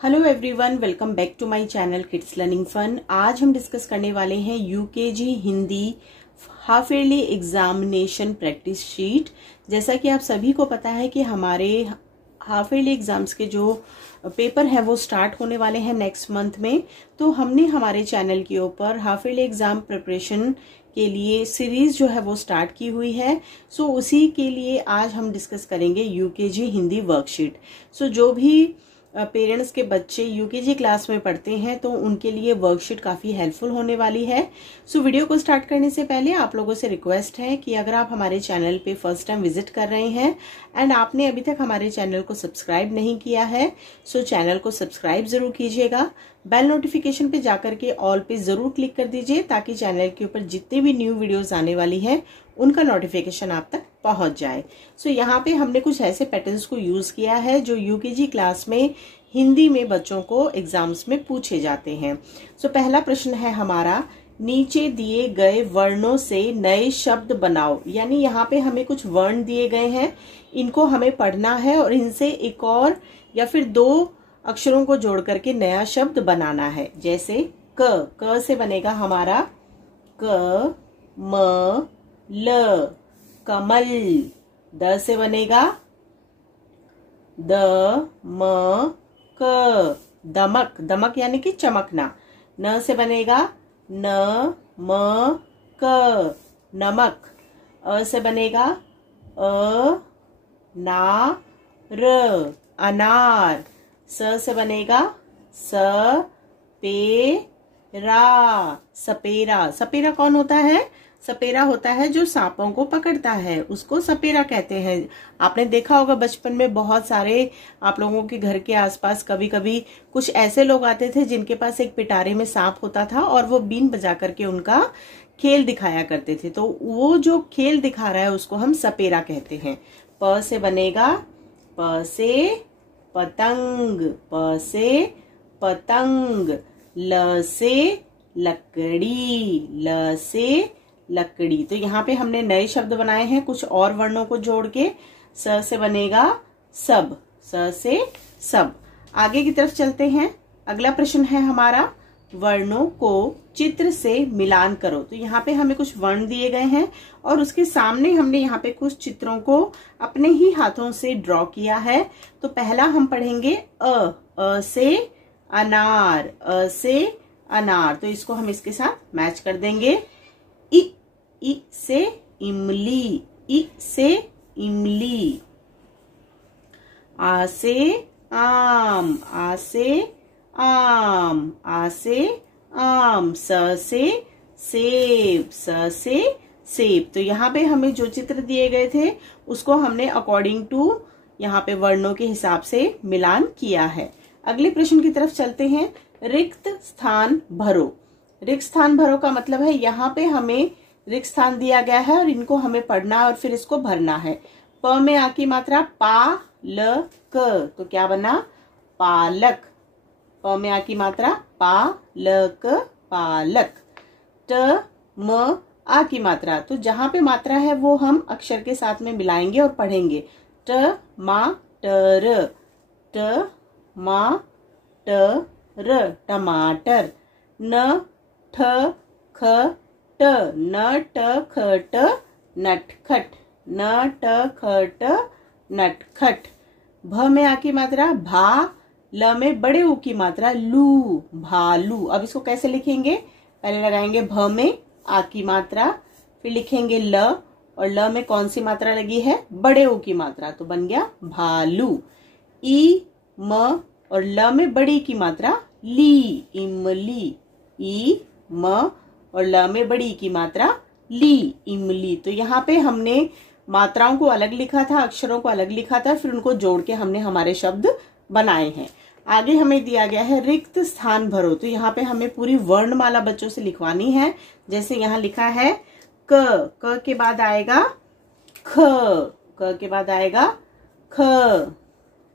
Hello everyone, welcome back to my channel kids learning fun. आज हम discuss करने वाले हैं UKG Hindi half yearly examination practice sheet. जैसा कि आप सभी को पता है कि हमारे हाफ ईयरली एग्जाम्स के जो पेपर है वो स्टार्ट होने वाले हैं नेक्स्ट मंथ में। तो हमने हमारे चैनल के ऊपर हाफ ईयरली एग्जाम प्रिपरेशन के लिए सीरीज जो है वो स्टार्ट की हुई है। सो उसी के लिए आज हम डिस्कस करेंगे यूकेजी हिंदी वर्कशीट। सो जो भी पेरेंट्स के बच्चे यूकेजी क्लास में पढ़ते हैं तो उनके लिए वर्कशीट काफी हेल्पफुल होने वाली है। सो वीडियो को स्टार्ट करने से पहले आप लोगों से रिक्वेस्ट है कि अगर आप हमारे चैनल पे फर्स्ट टाइम विजिट कर रहे हैं एंड आपने अभी तक हमारे चैनल को सब्सक्राइब नहीं किया है, सो चैनल को सब्सक्राइब जरूर कीजिएगा। बेल नोटिफिकेशन पे जाकर के ऑल पे जरूर क्लिक कर दीजिए ताकि चैनल के ऊपर जितने भी न्यू वीडियोस आने वाली है उनका नोटिफिकेशन आप तक पहुंच जाए। सो यहाँ पे हमने कुछ ऐसे पैटर्न्स को यूज किया है जो यूकेजी क्लास में हिंदी में बच्चों को एग्जाम्स में पूछे जाते हैं। सो पहला प्रश्न है हमारा, नीचे दिए गए वर्णों से नए शब्द बनाओ। यानी यहाँ पे हमें कुछ वर्ण दिए गए हैं, इनको हमें पढ़ना है और इनसे एक और या फिर दो अक्षरों को जोड़ करके नया शब्द बनाना है। जैसे क से बनेगा हमारा क म ल कमल। द से बनेगा द म क दमक। दमक यानी कि चमकना। न से बनेगा न म क नमक। अ से बनेगा अ ना र अनार। स से बनेगा स पे रा सपेरा। सपेरा कौन होता है? सपेरा होता है जो सांपों को पकड़ता है, उसको सपेरा कहते हैं। आपने देखा होगा बचपन में बहुत सारे आप लोगों के घर के आसपास कभी कभी कुछ ऐसे लोग आते थे जिनके पास एक पिटारे में सांप होता था और वो बीन बजा करके उनका खेल दिखाया करते थे। तो वो जो खेल दिखा रहा है उसको हम सपेरा कहते हैं। प से बनेगा प से पतंग। प से पतंग। ल से लकड़ी। ल से लकड़ी। तो यहाँ पे हमने नए शब्द बनाए हैं कुछ और वर्णों को जोड़ के। स से बनेगा सब। स से सब। आगे की तरफ चलते हैं। अगला प्रश्न है हमारा, वर्णों को चित्र से मिलान करो। तो यहाँ पे हमें कुछ वर्ण दिए गए हैं और उसके सामने हमने यहाँ पे कुछ चित्रों को अपने ही हाथों से ड्रॉ किया है। तो पहला हम पढ़ेंगे अ से अनार। अ से अनार। तो इसको हम इसके साथ मैच कर देंगे। इ से इमली। इ से इमली। आ से आम। आ से आम। आ से आम। स से सेब। स से सेब। तो यहाँ पे हमें जो चित्र दिए गए थे उसको हमने अकॉर्डिंग टू यहाँ पे वर्णों के हिसाब से मिलान किया है। अगले प्रश्न की तरफ चलते हैं। रिक्त स्थान भरो। रिक्त स्थान भरो का मतलब है यहाँ पे हमें रिक्त स्थान दिया गया है और इनको हमें पढ़ना और फिर इसको भरना है। प में आ की मात्रा पा ल क, तो क्या बना? पालक। प में आ की मात्रा पा ल क पालक। ट म आ की मात्रा, तो जहां पे मात्रा है वो हम अक्षर के साथ में मिलाएंगे और पढ़ेंगे। ट मा ट र। ट मा ट र टमाटर। न ठ ख ट न ट ख ट नटखट। न ट ख ट नटखट। भ में आ की मात्रा भा। ल में बड़े ऊ की मात्रा लू भालू। अब इसको कैसे लिखेंगे? पहले लगाएंगे भ में आ की मात्रा, फिर लिखेंगे ल और ल में कौन सी मात्रा लगी है? बड़े ऊ की मात्रा, तो बन गया भालू। ई म और ल में बड़ी की मात्रा ली इमली। ई म और ल में बड़ी की मात्रा ली इमली। तो यहाँ पे हमने मात्राओं को अलग लिखा था, अक्षरों को अलग लिखा था, फिर उनको जोड़ के हमने हमारे शब्द बनाए हैं। आगे हमें दिया गया है रिक्त स्थान भरो। तो यहाँ पे हमें पूरी वर्णमाला बच्चों से लिखवानी है। जैसे यहाँ लिखा है क के बाद आएगा ख। क के बाद आएगा ख।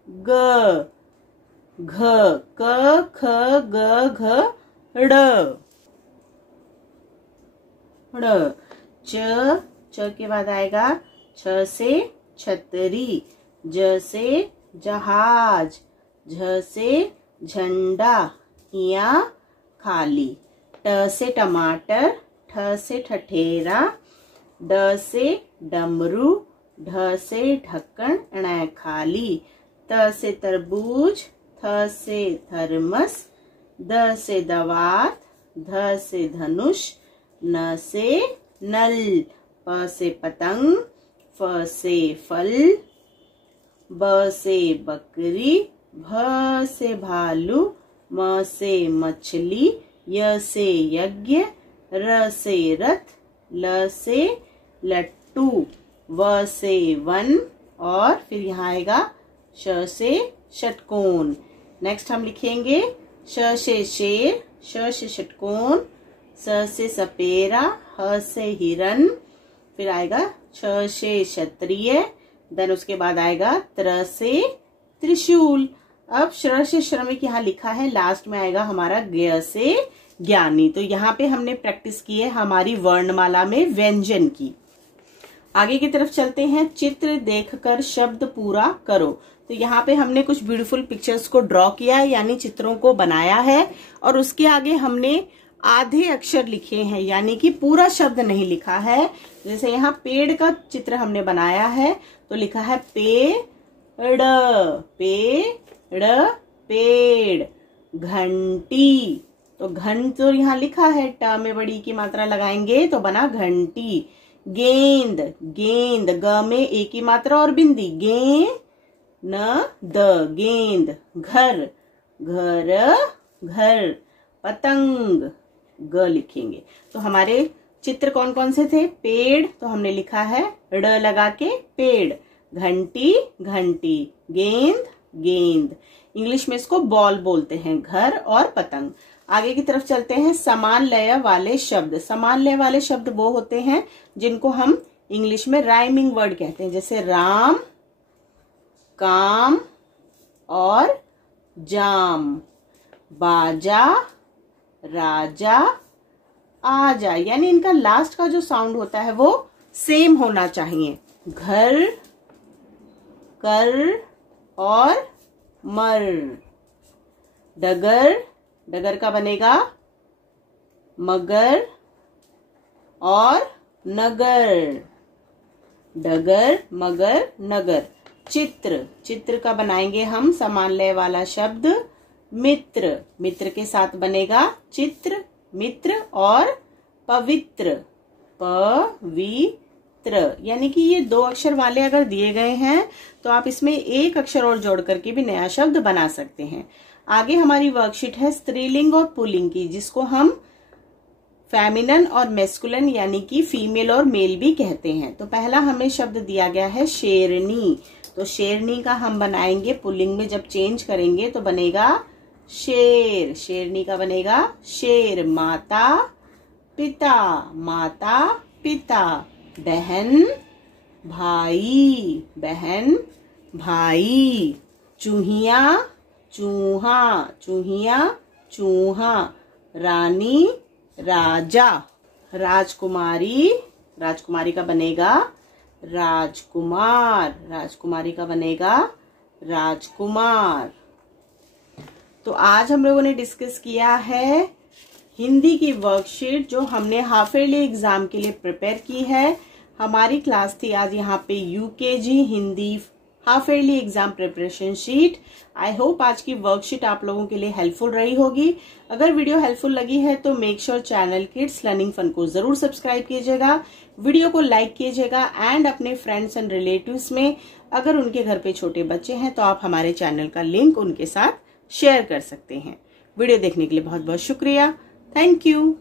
ग घ। क ख ग घ ड़। च के बाद आएगा छ से छतरी। ज से जहाज। झ से झंडा, इया खाली। ट से टमाटर, ठ से ठठेरा, ड से डमरू, ढ से ढक्कन, ण खाली। त से तरबूज, थ से थर्मस, द से दवात, ध से धनुष, न से नल, प से पतंग, फ से फल, ब से बकरी, भ से भालू, म से मछली, य से यज्ञ, र से रथ, ल से लट्टू, व से वन, और फिर यहाँ आएगा श से षटकोण। नेक्स्ट हम लिखेंगे श से शेर, श से षटकोण, स से सपेरा, ह से हिरन, फिर आएगा छ से क्षत्रिय, देन उसके बाद आएगा त्र से त्रिशूल। अब श्र से श्रमिक यहाँ लिखा है, लास्ट में आएगा हमारा ज्ञ से ज्ञानी। तो यहाँ पे हमने प्रैक्टिस की है हमारी वर्णमाला में व्यंजन की। आगे की तरफ चलते हैं। चित्र देखकर शब्द पूरा करो। तो यहाँ पे हमने कुछ ब्यूटीफुल पिक्चर्स को ड्रॉ किया है, यानी चित्रों को बनाया है, और उसके आगे हमने आधे अक्षर लिखे हैं, यानी कि पूरा शब्द नहीं लिखा है। जैसे यहाँ पेड़ का चित्र हमने बनाया है तो लिखा है पेड़, पेड़, पेड़। घंटी, तो घन तो यहाँ लिखा है, ट में बड़ी की मात्रा लगाएंगे तो बना घंटी। गेंद, गेंद, ग में एक की मात्रा और बिंदी, गे न द, गेंद। घर, घर, घर। पतंग, ग लिखेंगे। तो हमारे चित्र कौन कौन से थे? पेड़, तो हमने लिखा है ड़ लगा के पेड़। घंटी, घंटी। गेंद, गेंद। इंग्लिश में इसको बॉल बोलते हैं। घर और पतंग। आगे की तरफ चलते हैं। समान लय वाले शब्द। समान लय वाले शब्द वो होते हैं जिनको हम इंग्लिश में राइमिंग वर्ड कहते हैं, जैसे राम, काम और जाम। बाजा, राजा, आजा, यानी इनका लास्ट का जो साउंड होता है वो सेम होना चाहिए। घर, कर और मर। डगर, डगर का बनेगा मगर और नगर। डगर, मगर, नगर। चित्र, चित्र का बनाएंगे हम समान लय वाला शब्द मित्र। मित्र के साथ बनेगा चित्र, मित्र और पवित्र, पवित्र। यानी कि ये दो अक्षर वाले अगर दिए गए हैं तो आप इसमें एक अक्षर और जोड़ करके भी नया शब्द बना सकते हैं। आगे हमारी वर्कशीट है स्त्रीलिंग और पुल्लिंग की, जिसको हम फेमिनन और मेस्कुलिन यानी कि फीमेल और मेल भी कहते हैं। तो पहला हमें शब्द दिया गया है शेरनी। तो शेरनी का हम बनाएंगे पुल्लिंग में जब चेंज करेंगे तो बनेगा शेर। शेरनी का बनेगा शेर। माता, पिता, माता, पिता। बहन, भाई, बहन, भाई। चूहिया, चूहा, चूहिया, चूहा। रानी, राजा। राजकुमारी, राजकुमारी का बनेगा राजकुमार। राजकुमारी का बनेगा राजकुमार। तो आज हम लोगों ने डिस्कस किया है हिंदी की वर्कशीट जो हमने हाफ ईयरली एग्जाम के लिए प्रिपेयर की है। हमारी क्लास थी आज यहाँ पे UKG Hindi half yearly exam preparation sheet. I hope आज की वर्कशीट आप लोगों के लिए हेल्पफुल रही होगी। अगर वीडियो हेल्पफुल लगी है तो make sure channel kids learning fun को जरूर सब्सक्राइब कीजिएगा, वीडियो को लाइक कीजिएगा एंड अपने फ्रेंड्स एंड रिलेटिव्स में अगर उनके घर पे छोटे बच्चे हैं तो आप हमारे चैनल का लिंक उनके साथ शेयर कर सकते हैं। वीडियो देखने के लिए बहुत बहुत शुक्रिया। Thank you.